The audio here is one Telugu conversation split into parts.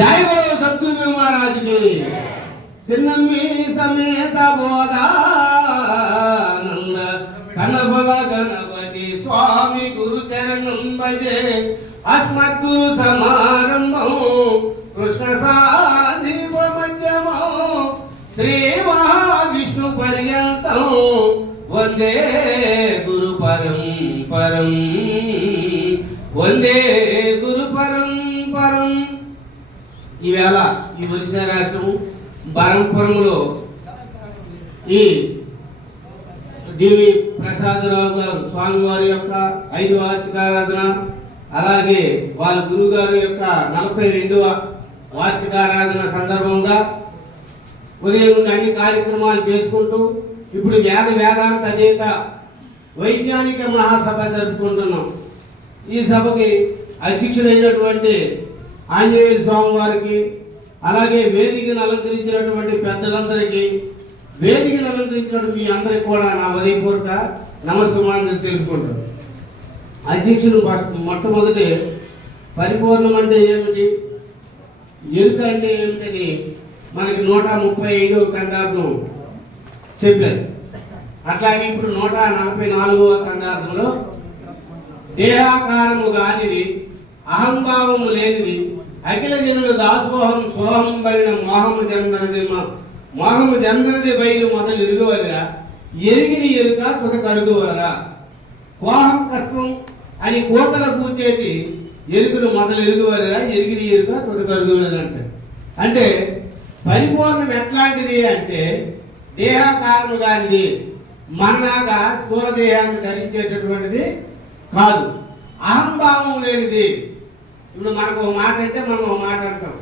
జై బలో సద్గురు మహారాజుకి. చిన్నమ్మి సమేత బోధానంద కనబల గణపతి స్వామి గురు చరణం భజే. అస్మద్గురు సమారంభం కృష్ణ సాధివ మధ్యమో. శ్రీ మహావిష్ణు పర్యంతం వందే గురు పరం పరం. వందే ఈవేళ ఈ ఒరిస్సా రాష్ట్రము బరంపురంలో ఈ డివి ప్రసాదరావు గారు స్వామివారి యొక్క ఐదు వార్షికారాధన అలాగే వాళ్ళ గురువు గారి యొక్క నలభై రెండవ వార్షికారాధన సందర్భంగా ఉదయం నుండి అన్ని కార్యక్రమాలు చేసుకుంటూ ఇప్పుడు వేద వేదాంత అధీత వైజ్ఞానిక మహాసభ జరుపుకుంటున్నాం. ఈ సభకి అధ్యక్షుడైనటువంటి ఆంజనేయ స్వామి వారికి అలాగే వేదికను అలంకరించినటువంటి పెద్దలందరికీ వేదికను అలంకరించినటువంటి మీ అందరికి కూడా నా హృదయపూర్వక నమస్కారం తెలుసుకుంటాను అధ్యక్షుడు ఫస్ట్ మొట్టమొదటి పరిపూర్ణం అంటే ఏమిటి? ఎరుక అంటే ఏమిటని మనకి నూట ముప్పై ఐదవ కందార్థం చెప్పారు. అట్లాగే ఇప్పుడు నూట నలభై నాలుగవ కందార్థంలో దేహాకారము కానిది అహంభావము లేనిది అఖిల జనుల దాసోహం సోహం బలిన మోహము జందనది మోహము జందనది బయలు మొదలు ఇరుగువలరా ఎరిగిన ఎరుక సుఖ కరుగువలరా? కోహం కష్టం అని కోతల కూచేటి ఎరుకులు మొదలు ఎరుగువలరా? ఎరిగిన ఎరుక సుఖ కరుగువలరా అంటే అంటే పరిపూర్ణం ఎట్లాంటిది అంటే దేహకారము కానిది మన్నాగా స్థూల దేహాన్ని ధరించేటటువంటిది కాదు. అహంభావం లేనిది ఇప్పుడు మనకు ఒక మాట అంటే మనం ఒక మాట అంటాం.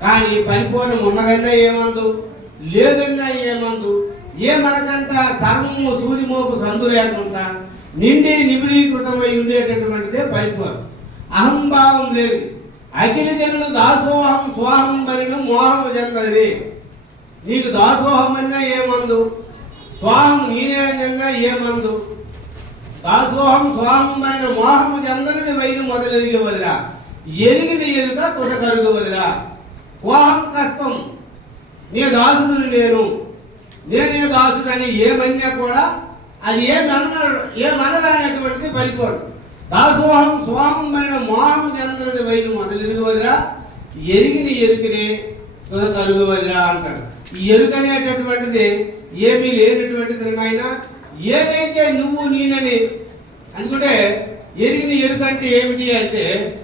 కానీ పరిపూర్ణం ఉన్నదన్నా ఏమందు? లేదన్నా ఏమందు? ఏ మనకంట సర్వము సూర్యమోపు సందు లేకుండా నిండి నిబిడీకృతమై ఉండేటటువంటిదే పరిపూర్ణం. అహంభావం లేదు. అఖిల జనులు దాసోహం స్వాహం బలిన మోహము చెందది నీకు దాసోహం అన్నా ఏమందు? స్వాహం నీనే అన్నా ఏమందు? దాసోహం స్వాహం పైన మోహము చెందనిది వైరు మొదలెరిగి వదిరా ఎరిగిన ఎరుక తుద కరుగు కోహం కష్టం. నీ దాసుడు నేను. నేనే దాసుడని ఏమన్నా కూడా అది ఏమన ఏమనరానటువంటిది పరిపోడు దాసోహం స్వాహం పైన మోహం చెందనది వైరు మొదలెరిగి ఎరిగిన ఎరుకనే తుద కరుగు అంటాడు. ఈ ఎరుక అనేటటువంటిది ఏమీ లేనటువంటిది నాయన ఏదైతే నువ్వు నేనని అనుకుంటే ఎరిగిన ఎరుక అంటే ఏమిటి అంటే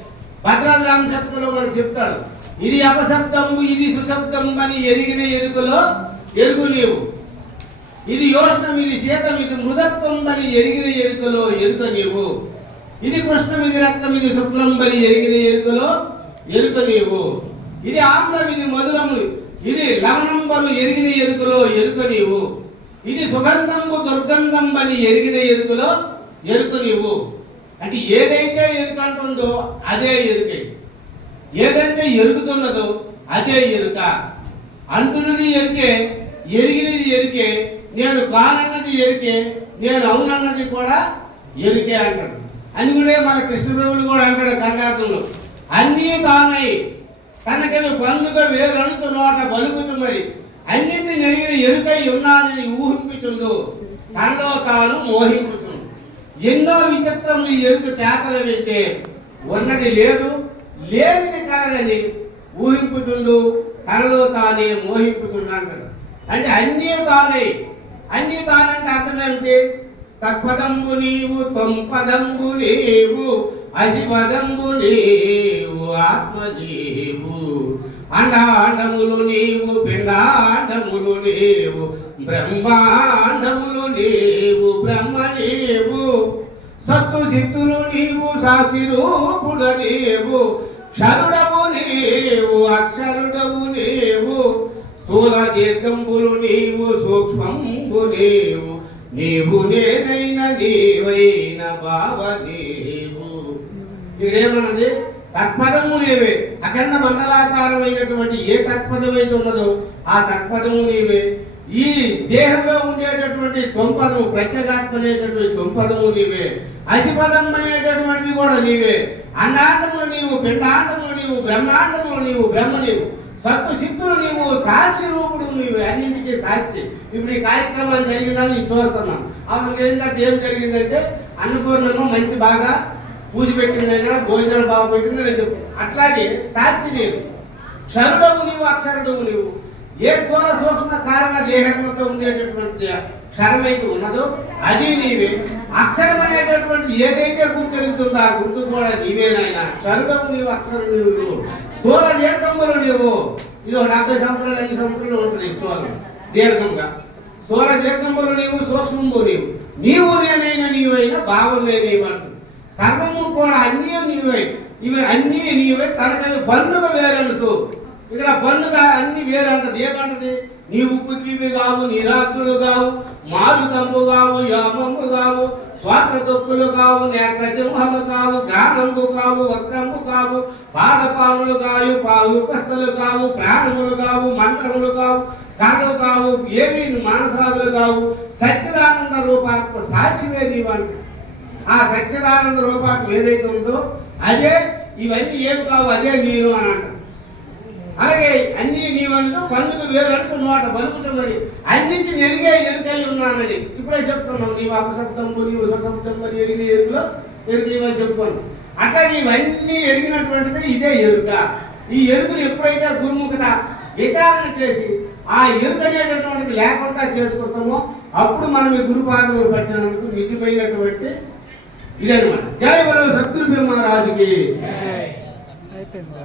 భద్రాల రామశబ్దంలో కూడా మనకు చెప్తాడు. ఇది అపశబ్దము ఇది సుశబ్దము అని ఎరిగిన ఎరుకలో ఎరుగు లేవు. ఇది యోష్ణం ఇది శీతం ఇది మృదత్వం అని ఎరిగిన ఎరుకలో ఎరుక నీవు ఇది కృష్ణం ఇది రక్తం ఇది శుక్లం అని ఎరిగిన ఎరుకలో ఎరుక నీవు ఇది ఆమ్లం ఇది మధురము ఇది లవణం బలు ఎరిగిన ఎరుకలో ఎరుక నీవు ఇది సుగంధంబు దుర్గంధం అని ఎరిగిన ఎరుకలో ఎరుక నీవు అంటే ఏదైతే ఎరుక అంటుందో అదే ఎరుక. ఏదైతే ఎరుగుతున్నదో అదే ఎరుక. అంటున్నది ఎరికే ఎరిగినది ఎరికే నేను కానన్నది ఎరికే నేను అవునన్నది కూడా ఎరికే అంటాడు. అని కూడా మన కృష్ణప్రభుడు కూడా అంటాడు కన్నార్థంలో అన్నీ తానై తనకవి పండుగ వేరనుచు నోట బలుకుచు మరి అన్నింటి నెరిగిన ఎరుకై ఉన్నానని ఊహింపుచుండు. తనలో తాను మోహింపుచు ఎన్నో విచిత్రములు ఎరుక చేతలు వింటే ఉన్నది లేదు లేనిది కలదని ఊహింపుచుండు తనలో తానే మోహింపుచున్నాడు అంటే అన్నీ తానే. అన్నీ తానంటే అర్థం ఏమిటి? తత్పదంబు నీవు తొంపదంబు నీవు అసిపదంబు నీవు ఆత్మజీవు. అండాండములు నీవు పిండాండములు నీవు బ్రహ్మాండములు నీవు బ్రహ్మ నీవు సత్తు సిద్ధులు నీవు సాక్షి రూపుడ నీవు క్షరుడవు నీవు అక్షరుడవు నీవు స్థూల దీర్ఘంబులు నీవు సూక్ష్మంబు నీవు నీవు నేనైన నీవైన బావ నీవు. ఇదేమన్నది? తత్పదము నీవే. అఖండ మండలాకారమైనటువంటి ఏ తత్పదం అయితే ఉన్నదో ఆ తత్పదము నీవే. ఈ దేహంలో ఉండేటటువంటి తొంపదము ప్రత్యేగాత్మ అనేటటువంటి తొంపదము నీవే. అసిపదం అనేటటువంటిది కూడా నీవే. అన్నాండము నీవు పిండాండము నీవు బ్రహ్మాండము నీవు బ్రహ్మ నీవు. సత్తు సిద్ధులు నీవు సాక్షి రూపుడు నీవు. అన్నింటికీ సాక్షి. ఇప్పుడు ఈ కార్యక్రమం జరిగిందని నేను చూస్తున్నాను. అసలు ఏంటంటే ఏం జరిగిందంటే అన్నపూర్ణము మంచి బాగా పూజ పెట్టిందైనా భోజనాలు బాగా పెట్టిందని చెప్పు. అట్లాగే సాక్షి నీవు క్షరుడవు నీవు అక్షరుడవు నీవు. ఏ స్థూల సూక్ష్మ కారణ దేహంతో ఉండేటటువంటి క్షరం అయితే ఉన్నదో అది నీవే. అక్షరం అనేటటువంటి ఏదైతే గుర్తెరుగుతుందో ఆ గుర్తు కూడా నీవేనాయన క్షరుడవు నీవు అక్షరం నీవు స్థూల దీర్ఘములు నీవు. ఇది ఒక డెబ్బై సంవత్సరాలు ఎన్ని సంవత్సరాలు ఉంటుంది స్థూలం. దీర్ఘంగా. స్థూల దీర్ఘములు నీవు సూక్ష్మము నీవు. నీవు నేనైనా నీవైనా భావమే నీవంటు సర్వము కూడా అన్నీ నీవే. ఇవి అన్నీ నీవే. తనకని పన్నుగ వేరనుసు. ఇక్కడ పన్నుగ అన్ని వేరంటది ఏమంటది? నీ ఉప్పుకి కావు నీ రాత్రులు కావు మారు కంపు కావు యామము కావు స్వాత్ర తొక్కులు కావు నేత్ర సింహము కావు గానంబు కావు వక్రంబు కావు పాదపాములు కావు పాలు ఉపస్థలు కావు ప్రాణములు కావు మంత్రములు కావు కళ్ళు కావు ఏమి మానసాదులు కావు. సచ్చిదానంద రూపాత్మ సాక్షివే నీవంట ఆ సచ్చిదానంద రూపాత్మ ఏదైతే ఉందో అదే ఇవన్నీ ఏమి కావు? అదే నేను అని అంటారు. అలాగే అన్ని నీవనుసు పన్నుకు వేరు అనుసు నోట పలుకుతున్నది అన్నింటి నెరిగే ఎరుకై ఉన్నానని ఇప్పుడే చెప్తున్నాం. నీవు అపశబ్దంలో నీవు సశబ్దంలో ఎరిగి ఎరుకులో ఎరుకులేమని చెప్పుకోను. అట్లా ఇవన్నీ ఎరిగినటువంటిది ఇదే ఎరుక. ఈ ఎరుకును ఎప్పుడైతే గురుముఖత విచారణ చేసి ఆ ఎరుక అనేటటువంటిది లేకుండా చేసుకుంటామో అప్పుడు మనం ఈ గురుపాదములు పట్టినందుకు నిజమైనటువంటి ఇదనమాట జయ బలం సత్కృపి మహారాజుకి. అయిపోయింది?